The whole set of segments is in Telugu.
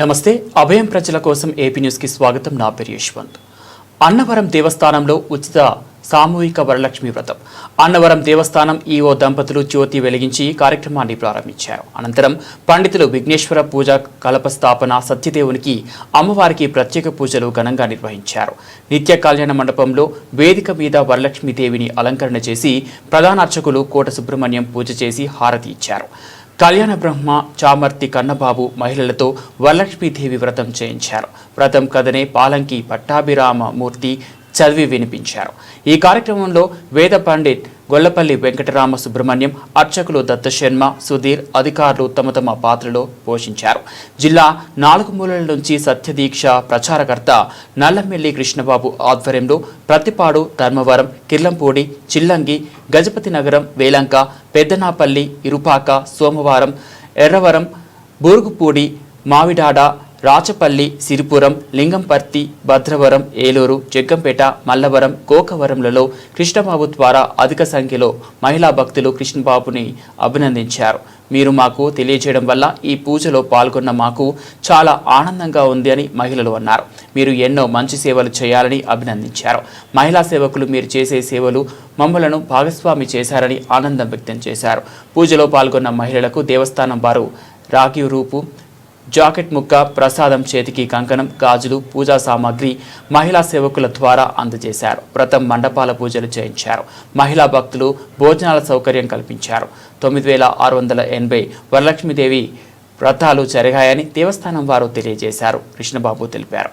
నమస్తే అభయం ప్రజల కోసం ఏపీ న్యూస్కి స్వాగతం. నా పేరు యశ్వంత్. అన్నవరం దేవస్థానంలో ఉచిత సామూహిక వరలక్ష్మి వ్రతం. అన్నవరం దేవస్థానం ఈఓ దంపతులు జ్యోతి వెలిగించి కార్యక్రమాన్ని ప్రారంభించారు. అనంతరం పండితులు విఘ్నేశ్వర పూజ కలప స్థాపన సత్యదేవునికి అమ్మవారికి ప్రత్యేక పూజలు ఘనంగా నిర్వహించారు. నిత్య కళ్యాణ మండపంలో వేదిక మీద వరలక్ష్మీదేవిని అలంకరణ చేసి ప్రధాన అర్చకులు కోట సుబ్రహ్మణ్యం పూజ చేసి హారతి ఇచ్చారు. కళ్యాణ బ్రహ్మ చామర్తి కన్నబాబు మహిళలతో వరలక్ష్మీదేవి వ్రతం చేయించారు. వ్రతం కథనే పాలంకి పట్టాభిరామ మూర్తి చదివి వినిపించారు. ఈ కార్యక్రమంలో వేద పండిత్ గొల్లపల్లి వెంకటరామ సుబ్రహ్మణ్యం అర్చకులు దత్త శర్మ సుధీర్ అధికారులు తమ తమ పాత్రలో పోషించారు. జిల్లా నాలుగు మూలల నుంచి సత్యదీక్ష ప్రచారకర్త నల్లమెల్లి కృష్ణబాబు ఆధ్వర్యంలో ప్రతిపాడు ధర్మవరం కిర్లంపూడి చిల్లంగి గజపతి నగరం వేలంక పెద్దనాపల్లి ఇరుపాక సోమవారం ఎర్రవరం బూరుగుపూడి మావిడాడ రాచపల్లి సిరిపురం లింగంపర్తి భద్రవరం ఏలూరు జగ్గంపేట మల్లవరం గోకవరంలలో కృష్ణబాబు ద్వారా అధిక సంఖ్యలో మహిళా భక్తులు కృష్ణబాబుని అభినందించారు. మీరు మాకు తెలియజేయడం వల్ల ఈ పూజలో పాల్గొన్న మాకు చాలా ఆనందంగా ఉంది అని మహిళలు అన్నారు. మీరు ఎన్నో మంచి సేవలు చేయాలని అభినందించారు. మహిళా సేవకులు మీరు చేసే సేవలు మమ్మలను భాగస్వామి చేశారని ఆనందం వ్యక్తం చేశారు. పూజలో పాల్గొన్న మహిళలకు దేవస్థానం వారు రాగి రూపు జాకెట్ ముక్క ప్రసాదం చేతికి కంకణం గాజులు పూజా సామాగ్రి మహిళా సేవకుల ద్వారా అందజేశారు. వ్రతం మండపాల పూజలు చేయించారు. మహిళా భక్తులు భోజనాల సౌకర్యం కల్పించారు. తొమ్మిది వేల ఆరు వందల ఎనభై వరలక్ష్మీదేవి వ్రతాలు జరిగాయని దేవస్థానం వారు తెలియజేశారు. కృష్ణబాబు తెలిపారు.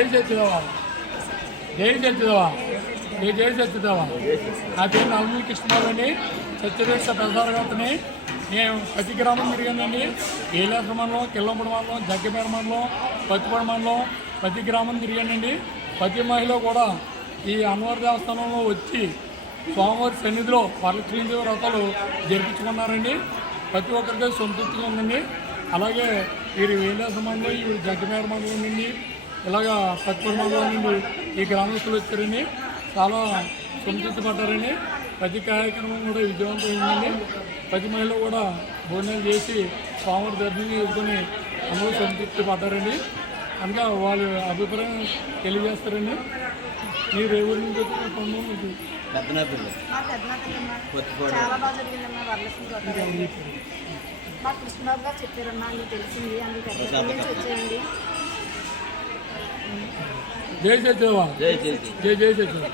జై సత్యదేవా జై సత్యదేవా నీ జై సత్యదేవా నా పేరు నల్మూరి కృష్ణబాబు అండి సత్యదేశ ప్రసారకర్తని నేను ప్రతి గ్రామం తిరిగానండి ఏలేశ్వర మండలం కిల్లంపూడి మండలం జగ్గపేట మండలం పత్తిపూడి మండలం ప్రతి గ్రామం తిరిగానండి ప్రతి మహిళ కూడా ఈ అన్నవర దేవస్థానంలో వచ్చి స్వామివారి సన్నిధిలో వరలక్ష్మీదేవి వ్రతాలు జరిపించుకున్నారండి. ప్రతి ఒక్కరికి సంతృప్తిగా ఉందండి. అలాగే వీరు వేలేశ్వర మండలం వీరు జగ్గపేట మండలం నుండి ఇలాగా పత్తిపూడి మండలం నుండి ఈ గ్రామస్తులు వచ్చారండి చాలా సంతృప్తి పడ్డారండి ప్రతి కార్యక్రమం కూడా విజయవంతమైందండి. ప్రతి మహిళ కూడా భోజనాలు చేసి స్వామివారి దర్శనం చేసుకుని అందరూ సంతృప్తి పడ్డారండి కనుక వాళ్ళ అభిప్రాయం తెలియజేస్తారండి. మీరు ఏ ఊరి నుంచి వచ్చారు? మీకు పెద్దనాపల్లి చాలా బాగా జరిగిందమ్మా వరలక్ష్మి మా కృష్ణబాబు గారు చెప్పారమ్మా మీకు తెలిసింది అందుకు వచ్చేయండి జై సత్యదేవా జై జై సత్యదేవా